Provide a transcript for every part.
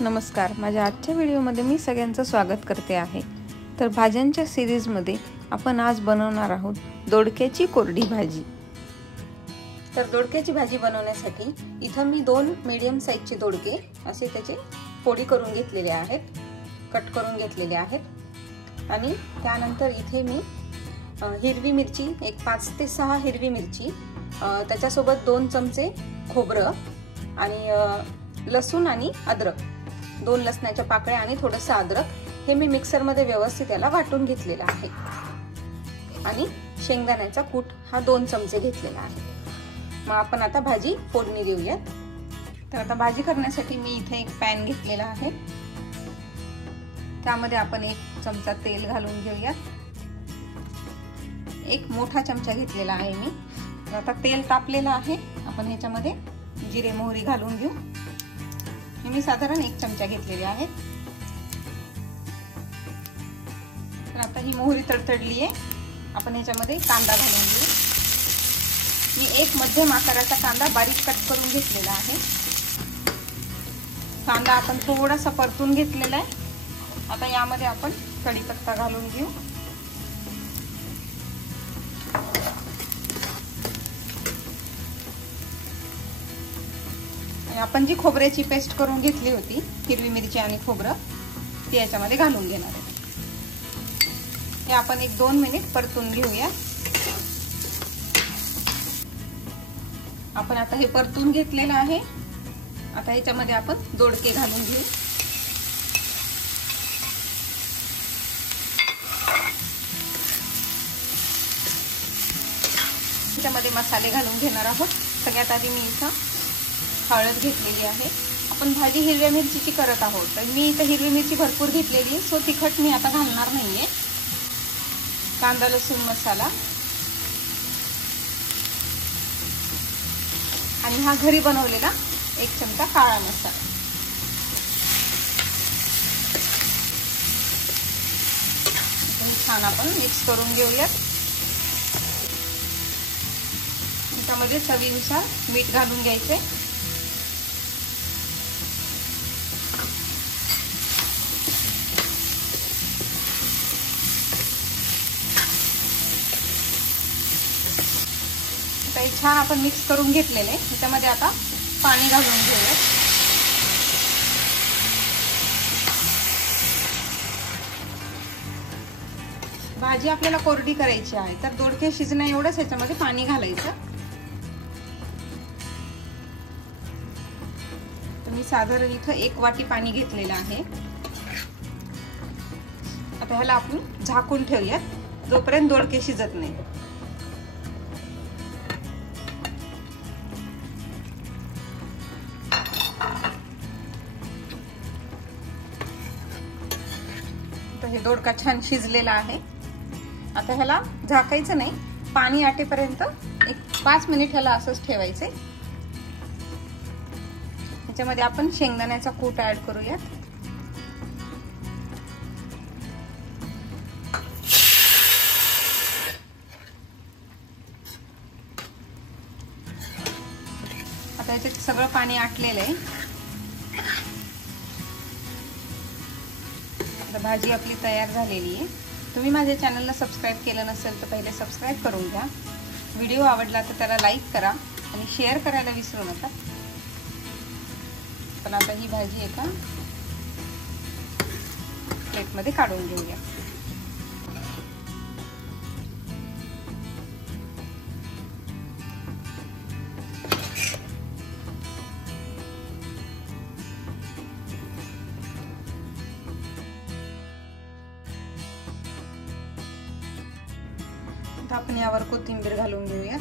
नमस्कार, माझ्या आजच्या व्हिडिओमध्ये मी सगळ्यांचं स्वागत करते आहे। तर भाज्यांच्या सीरीजमध्ये आपण आज बनवणार आहोत दोडक्याची कोरडी भाजी। तर दोडक्याची भाजी बनवण्यासाठी इथं मी 2 मीडियम साइजचे दोडके असे त्याचे फोडी करून घेतलेले आहेत, कट करून घेतलेले आहेत। आणि त्यानंतर इथे मी हिरवी मिरची एक 5 ते 6 हिरवी मिरची, त्याच्यासोबत 2 चमचे खोबरं आणि लसूण आणि अद्रक, 2 लसणाच्या पाकळ्या आणि थोडंसं अद्रक हे मी मिक्सर मध्ये व्यवस्थित याला वाटून घेतलेला आहे। आणि शेंगदाण्याचा कूट हा 2 चमचे घेतलेला आहे। मग आपण आता भाजी फोडणी देऊयात। तर आता भाजी करण्यासाठी मी इथे एक पॅन घेतलेला आहे, त्यामध्ये आपण 1 चमचा तेल घालून घेऊयात। एक मोठा चमचा घेतलेला आहे मी। तर आता तेल तापलेलं आहे, आपण ह्याच्यामध्ये जिरे मोहरी घालून घेऊ। मी साधारण 1 चमचा घेतलेली आहे। तर आता ही मोहरी तडतडली आहे, आपण ह्याच्यामध्ये कांदा घालून घेऊ। मी एक मध्यम आकाराचा कांदा बारीक कट करून घेतलेला आहे। कांदा आपण थोडासा परतून घेतलेला आहे। आता यामध्ये आपण कढीपत्ता घालून घेऊ। आपण जी खोबऱ्याची पेस्ट करून घेतली होती, हिरवी मिरची आणि खोबरं, ती याच्यामध्ये घालून घेणार आहे। हे आपण 1-2 मिनिट परतून घेऊया। आपण आता हे परतून घेतलेलं आहे। आता ह्याच्यामध्ये आपण दोडके घालून घेऊ। ह्याच्यामध्ये मसाले घालून घेणार आहोत। सगळ्यात आधी मी इथं हळद घेतलेली आहे। आपण भाजी हिरव्या मिरचीची करत आहोत, तर मी इथे हिरवी मिरची भरपूर घेतलेली आहे, सो तिखट मी आता घालणार नाहीये। कांदा लसूण मसाला आणि हा घरी बनवलेला 1 चमचा काळा मसाला। छान आपण मिक्स करून घेऊयात। त्यामध्ये चवीनुसार मीठ घालून घ्यायचे। छान आपण मिक्स करून घेतलेले, त्याच्यामध्ये आता पाणी घालून घेऊया। भाजी आपल्याला कोरडी करायची आहे, तर दोडके शिजण्या एवढंच याच्यामध्ये पाणी घालायचं। तर मी साधारण इथं 1 वाटी पाणी घेतलेलं आहे। आता ह्याला आपण झाकून ठेवूयात जोपर्यंत दोडके शिजत नाही। हे दोडका छान शिजलेला आहे। आता ह्याला झाकायचं नाही, पाणी आटेपर्यंत 5 मिनिट ह्याला असंच ठेवायचे। ह्याच्यामध्ये आपण शेंगदाण्याचा कूट ऍड करूयात। आता ह्याच्यात सगळं पाणी आटलेलं आहे। भाजी आपली तयार झालेली आहे। तुम्ही माझ्या चॅनलला सबस्क्राइब केलं नसेल तर पहिले सबस्क्राइब करून घ्या। व्हिडिओ आवडला तर त्याला लाईक करा आणि शेअर करायला विसरू नका। पण आता ही भाजी एका प्लेटमध्ये काढून घेऊया। आपण यावर कोथिंबीर घालून घेऊया।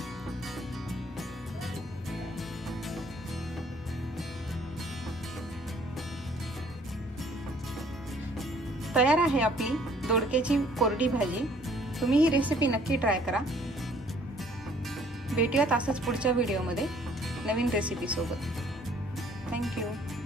तयार आहे आपली दोडक्याची कोरडी भाजी। तुम्ही ही रेसिपी नक्की ट्राय करा। भेटूयात असंच पुढच्या व्हिडिओमध्ये नवीन रेसिपी सोबत। Thank you.